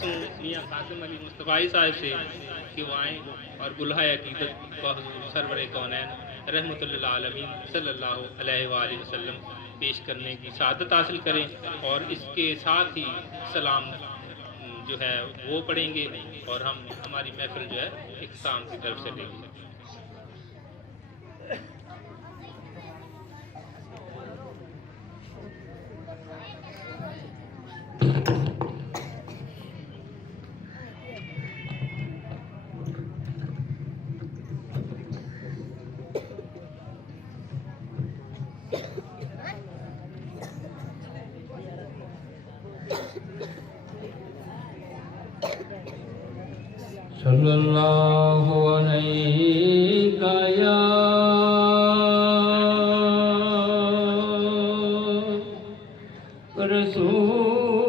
سوں میاں قاسم علی مصطفی صاحب سے کہ وہ آئیں اور بلہائے عقیدت کو حضور سرور کونین رحمۃ للعالمین صلی اللہ علیہ وآلہ وسلم پیش کرنے کی سعادت حاصل کریں، اور اس کے ساتھ ہی سلام جو ہے وہ پڑھیں گے اور ہم ہماری محفل جو ہے اختتام کی طرف سے لیں گے۔ صلی اللہ علیہ یا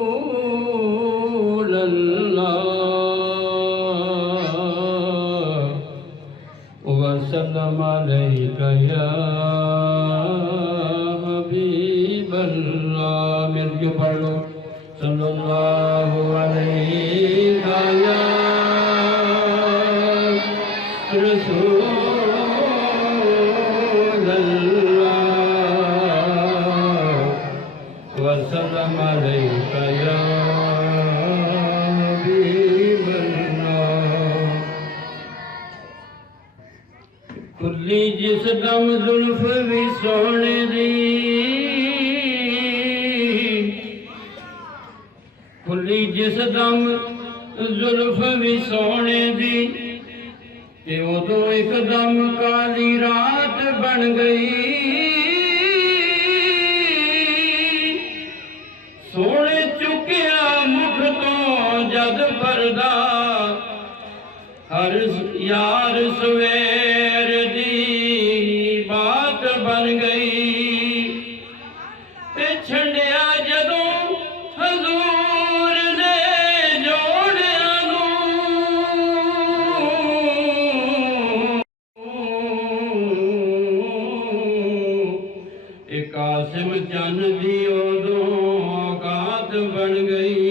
رسول اللہ وسلم علیہ یا حبیب اللہ۔ مل کے پڑھ لو صلی اللہ علیہ یا رسول اللہ وسلم علیک یا حبیب اللہ۔ کلی جس دم زلف بھی سونے دی، کلی جس دم زلف بھی سونے دی، کہ ادو ایک دم کالی رات بن گئی۔ سونے چکیا مکھ تو جد پردہ، ہر یار سویر دی بات بن گئی۔ تے چھنڈیا جدوں حضور نے جوڑیاں قاسم چن دی ادوں اوقات بن گئی۔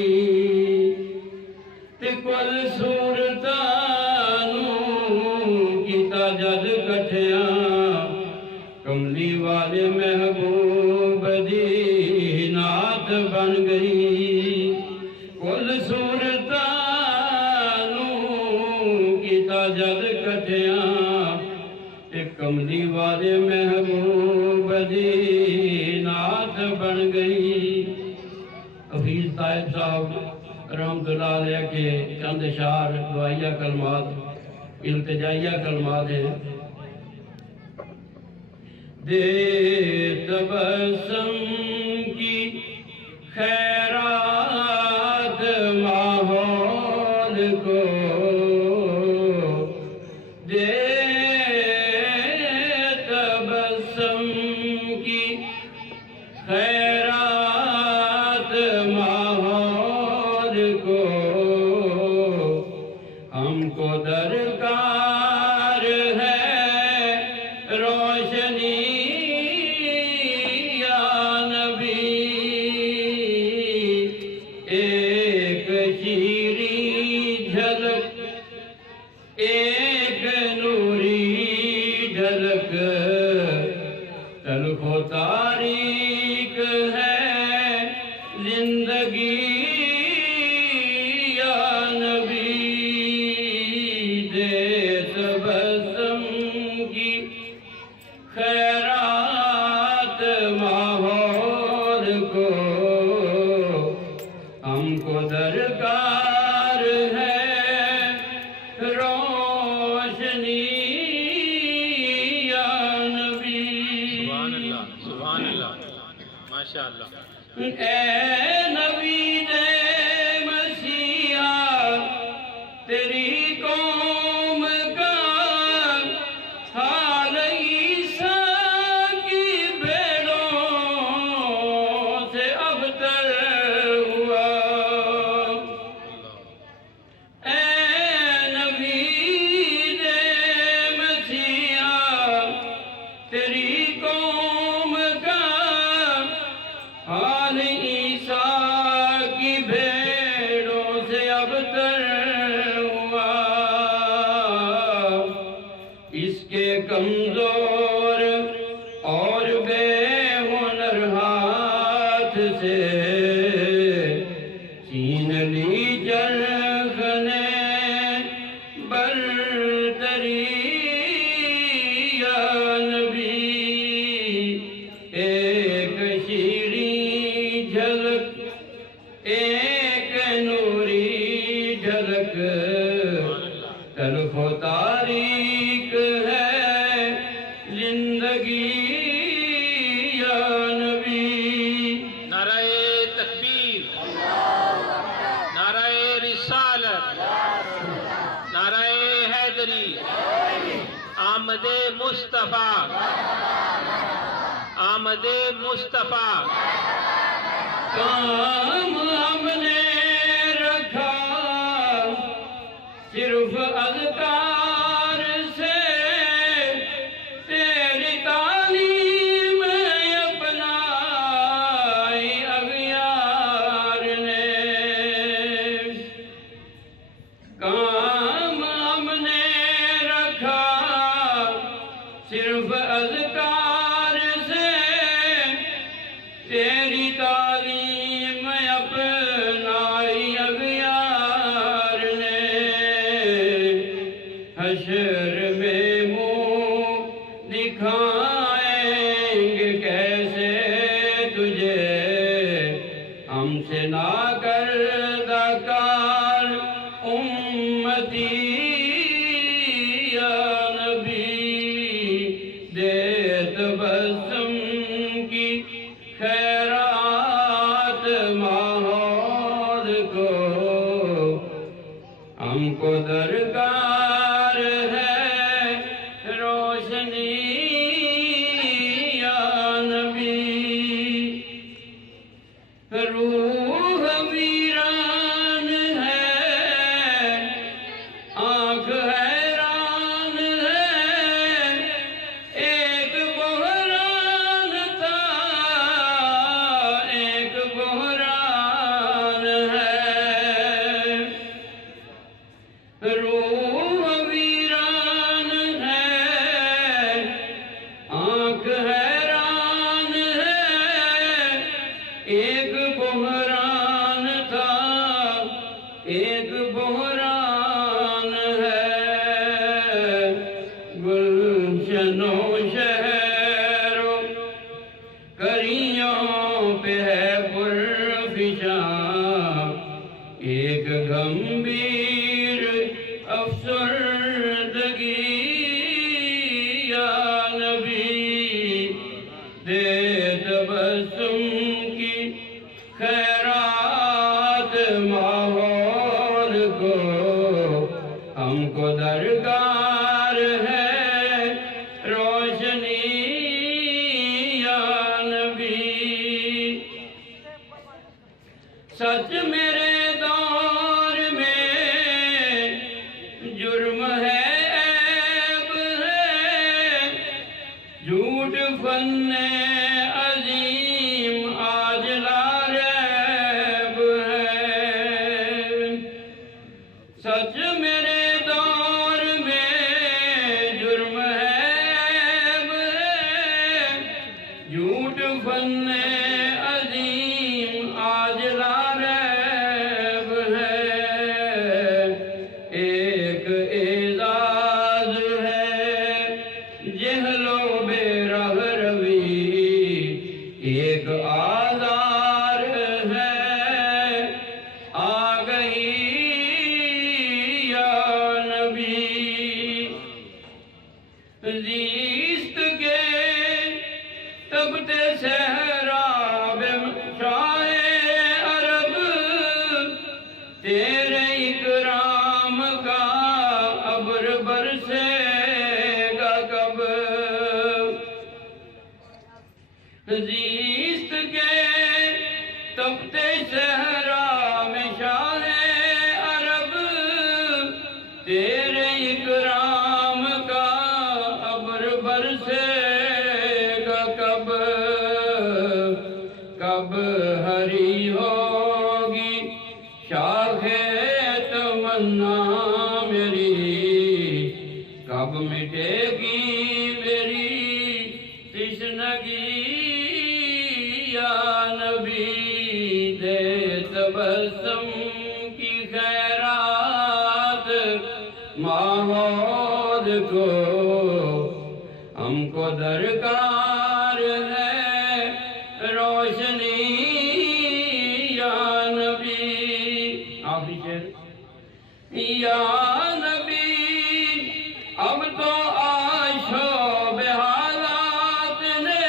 تے کل صورتاں نوں کیتا جد کٹھیاں، کملی والے محبوب دی نعت بن گئی۔ کل صورتاں نوں کیتا جد کٹھیاں، تے کملی والے محبوب دی نعت بن گئی۔ حفیظ طاہر صاحب رحمت اللہ علیہ کے چند اشعار دعائیہ کلمات التجائیہ کلمات ہیں۔ دے تبسم کی خیرات ماحول کو، دے تبسم کی خیرات ماحول کو، ہم کو درکار ہے روشنی یا نبی۔ ایک شیریں جھلک، ایک نوری جھلک، تلخ و تاریک ہے زندگی یا نبی۔ دے تبسم کی خیرات ماحول کو، ہم کو درکار ہے روشنی یا نبی۔ سبحان اللہ، سبحان اللہ، ماشاء اللہ۔ اے نبی دے مسیحا، تیری قوم کا حال عیسیٰ کی بھیڑوں سے ابتر ہوا۔ اے نبی دے مسیحا، تیری قوم کا حال عیسیٰ چین لی چرخ نے برتری یا نبی ایک شیریں جھلک ایک نوری جھلک تلخ و تاریک ہے زندگی یا نبی نعرہ تکبیر، نعرہ رسالت، نعرہ حیدری، آمد مصطفیٰ، آمد مصطفیٰ۔ کام ہم نے رکھا صرف اذکار سے، تیری تعلیم اپنائی اغیار نے۔ کام ہم نے رکھا صرف اذکار سے، تیری تعلیم اپنائی اغیار نے۔ حشر میں منہ دکھائیں گے کیسے تجھے، ہم سے نہ کردہ کار امتی یا نبی، دے تبسم کی خیرات ماحول کو، ہم کو درکار ہے روشنی یا نبی۔ روح ویران ہے، آنکھ حیران ہے، ایک بحران تھا ایک بحران ہے۔ روح ویران ہے، آنکھ حیران ہے، ایک بحران تھا ایک بحران ہے۔ گلشن و شہر و کریوں پہ ہے پرفشاں ایک گمبھیر افسردگی یا نبی، دے تبسم کی خیرات ماحول کو، ہم کو درکار ہے روشنی یا نبی۔ سچ میرے دور میں جرم ہے، عیب ہے، جھوٹ فن عظیم آج لا ریب ہے۔ سچ میرے دور میں جرم ہے، عیب ہے، جھوٹ فن عظیم آج لا ریب ہے۔ ایک اعزاز ہے جہل و بے رہ روی، ایک آزار ہے آ گئی یا نبی۔ زیست کے تبتے صحرا بے شاہ عرب، تیرے اکرام کا ابر برسے گا کب۔ زیست کے تبتے صحرا میں شاہ عرب، تیرے اکرام کا ابر برسے گا کب۔ کب ہری ہوگی شاخ تمنا میری، کب مٹے گی میری تشنگی یا نبی، تبسم کی خیرات ماحول کو ہم کو درکار ہے روشنی یا نبی. آخری شعر. یا نبی اب تو آشوب حالات نے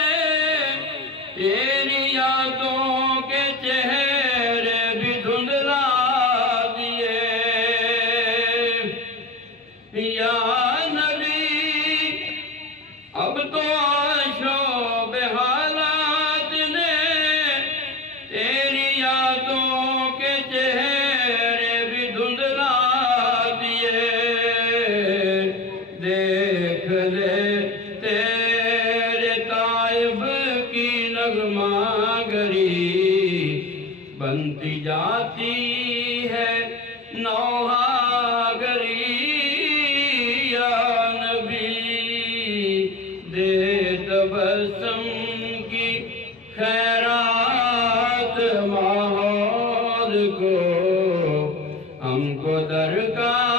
تیری یادوں کے چہرے بھی دھندلا دیے. یا نبی اب تو آشوب حالات نے تیری یادوں کے چہرے بھی دھندلا دیے. دیکھ لے تیرے طائب کی نغمہ گری بنتی جاتی ہے نوحہ گری. یا نبی دے تبسم کی خیرات ماحول کو ہم کو درکار